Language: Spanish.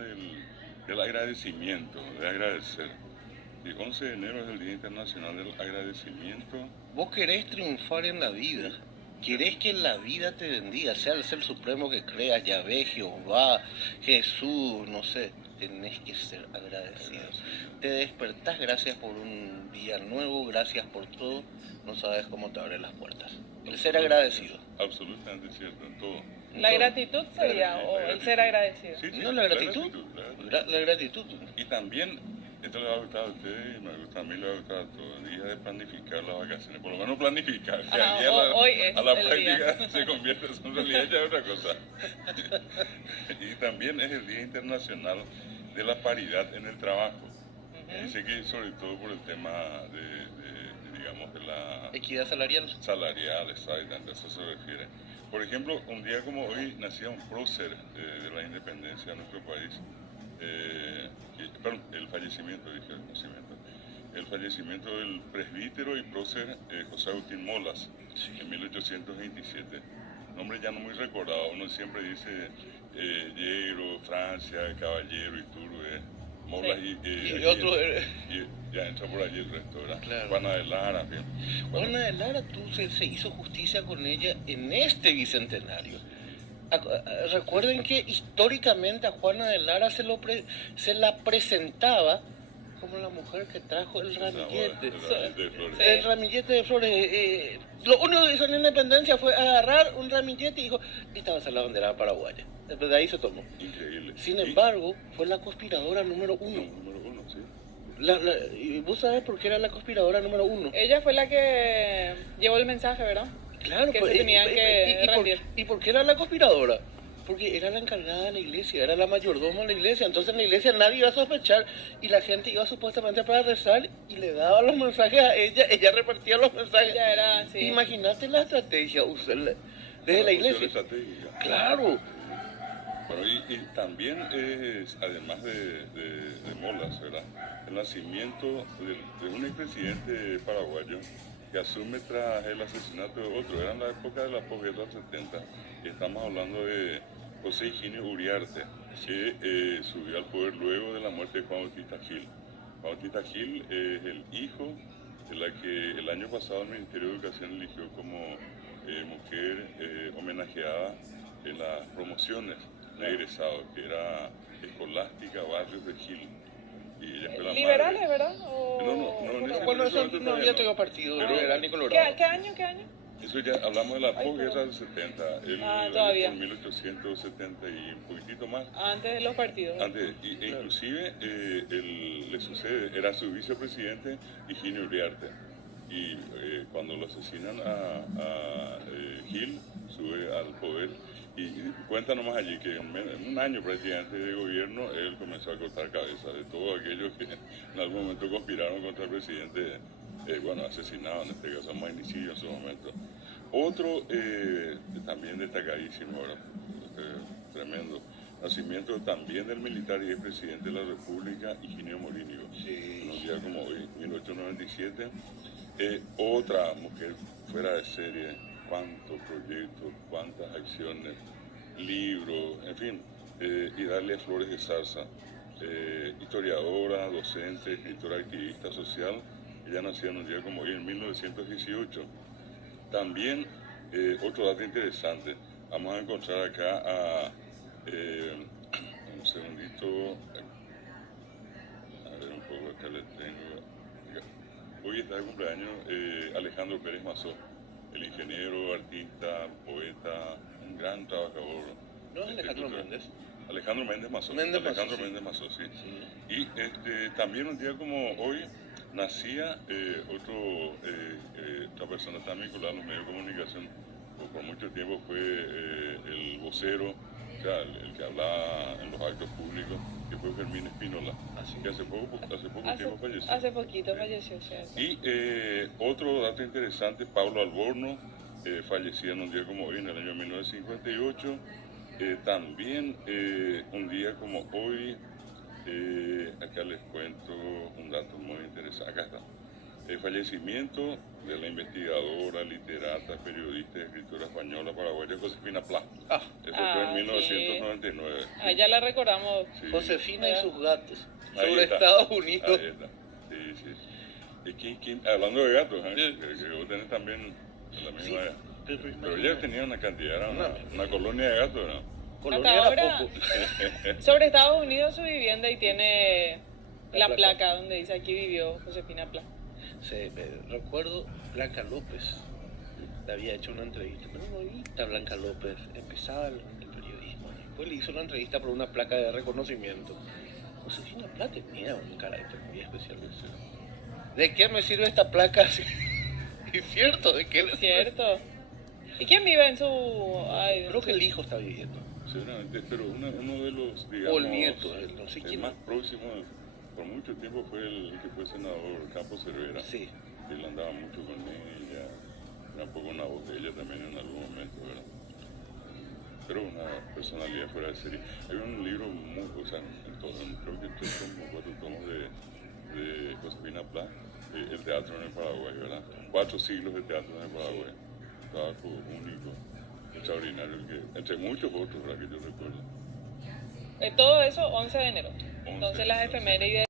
día del agradecimiento, de agradecer. El 11 de enero es el Día Internacional del Agradecimiento. Vos querés triunfar en la vida, querés que la vida te bendiga, sea el ser supremo que creas, Yahvé, Jehová, Jesús, no sé, tenés que ser agradecido. Te despertás, gracias por un día nuevo, gracias por todo, no sabes cómo te abre las puertas. El ser agradecido. Absolutamente cierto, en todo. La gratitud sería, o el ser agradecido. Sí, No, la gratitud. La gratitud. Y también, esto le va a gustar a ustedes y me gusta a mí, le va a gustar a todos, el día de planificar las vacaciones, por lo menos planificar, que aquí hoy es a la el práctica día. se convierte en realidad ya es otra cosa. Y también es el Día Internacional de la Paridad en el Trabajo. Dice que sobre todo por el tema digamos, de la Equidad salarial. Salarial, exactamente, a eso se refiere. Por ejemplo, un día como hoy nacía un prócer de la independencia de nuestro país. Perdón, el fallecimiento, dije el nacimiento. El fallecimiento del presbítero y prócer José Agustín Molas, en 1827. Nombre ya no muy recordado, uno siempre dice Yegro, Francia, Caballero, Iturbe, Molas Sí. y otro... ya entra por allí el resto, ¿verdad? Claro. Juana de Lara, bien. Bueno, Juana de Lara, se hizo justicia con ella en este bicentenario. Recuerden que históricamente a Juana de Lara se la presentaba como la mujer que trajo el ramillete. de flores. El ramillete de flores. Lo único que hizo en la independencia fue agarrar un ramillete y dijo, esta va a ser la bandera paraguaya. Después de ahí se tomó. Increíble. Sin embargo, fue la conspiradora número uno. Número uno, sí. ¿Y vos sabés por qué era la conspiradora número uno? Ella fue la que llevó el mensaje, ¿verdad? Claro, que pues, se tenían que rendir. ¿Y por qué era la conspiradora? Porque era la encargada de la iglesia, era la mayordoma de la iglesia. Entonces en la iglesia nadie iba a sospechar y la gente iba supuestamente para rezar y le daba los mensajes a ella repartía los mensajes. Ella era así. Imagínate la estrategia, desde la iglesia. Claro. Bueno, y también es, además de Molas, ¿verdad? El nacimiento de un expresidente paraguayo que asume tras el asesinato de otro. Era en la época de la posguerra 70. Y estamos hablando de José Higinio Uriarte, que subió al poder luego de la muerte de Juan Bautista Gil. Juan Bautista Gil es el hijo de la que el año pasado el Ministerio de Educación eligió como mujer homenajeada en las promociones de egresados, que era Escolástica Barrios de Gil. Y ella fue la ¿Liberales, madre. verdad? Bueno, eso no había tenido partido liberal ni colorado. ¿Qué año? Eso ya hablamos de la posguerra del 70, todavía. por 1870 y un poquitito más. Antes de los partidos. Antes, inclusive le sucede, era su vicepresidente Higinio Uriarte. Y cuando lo asesinan a Gil, sube al poder. Y cuenta nomás allí que en un año prácticamente de gobierno él comenzó a cortar cabezas de todos aquellos que en algún momento conspiraron contra el presidente, asesinado, en este caso magnicidio en su momento. Otro también destacadísimo, tremendo, nacimiento también del militar y expresidente de la República, Higinio Morínigo, en un día como hoy, 1897. Otra mujer fuera de serie, cuántos proyectos, cuántas acciones, libros, en fin, y darle flores de zarza. Historiadora, docente, escritora, activista social. Ella nació en un día como hoy, en 1918. También, otro dato interesante, vamos a encontrar acá a, un segundito, a ver un poco, acá le tengo. Hoy está de cumpleaños Alejandro Pérez Mazó, el ingeniero, artista, poeta, un gran trabajador. ¿No es Alejandro Méndez? Alejandro Méndez Mazó. Méndez Mazó, sí. Y también un día como hoy nacía otra persona tan vinculada a los medios de comunicación, por mucho tiempo fue el vocero, o sea, el que hablaba en los actos públicos, que fue Fermín Espínola, que hace poco tiempo falleció. Hace poquito falleció, sí. Y otro dato interesante, Pablo Alborno, fallecía en un día como hoy, en el año 1958. También un día como hoy, acá les cuento un dato muy interesante, acá está. El fallecimiento de la investigadora, literata, periodista y escritora española paraguaya Josefina Pla. Ah, Eso fue en sí. 1999. Ah, ya la recordamos. Sí. Josefina y sus gatos. Ahí Sobre está. Estados Unidos. Ahí está. Sí, sí. Hablando de gatos, que vos tenés también la misma Sí, edad. pero Pero imagínate. ella tenía una cantidad, era No. una colonia de gatos, ¿no? Colonia Hasta era ahora- poco. Sobre Estados Unidos su vivienda y tiene La la placa. placa donde dice aquí vivió Josefina Pla. Recuerdo Blanca López. Le había hecho una entrevista. Muy bonita Blanca López. Empezaba el periodismo. Después le hizo una entrevista por una placa de reconocimiento. Josefina Pla tenía un carácter muy especial. ¿De qué me sirve esta placa? Es cierto, ¿de qué le sirve? ¿Cierto? ¿Y quién vive en su...? Ay, Creo que el hijo está viviendo. Seguramente, pero uno de los, digamos, O el nieto, no sé el quién. más próximo, por mucho tiempo fue el que fue senador Campos Cervera. Sí. Él andaba mucho con ella, tampoco una botella también en algún momento, ¿verdad? Pero una personalidad fuera de serie. Hay un libro, o sea, creo que 3 tomos, 4 tomos de Josefina Pla, el teatro en el Paraguay, ¿verdad? 4 siglos de teatro en el Paraguay. Trabajo único, extraordinario, entre muchos otros, ¿verdad? Que yo recuerdo. todo eso 11 de enero. 11 Entonces de las enero, sí. efemérides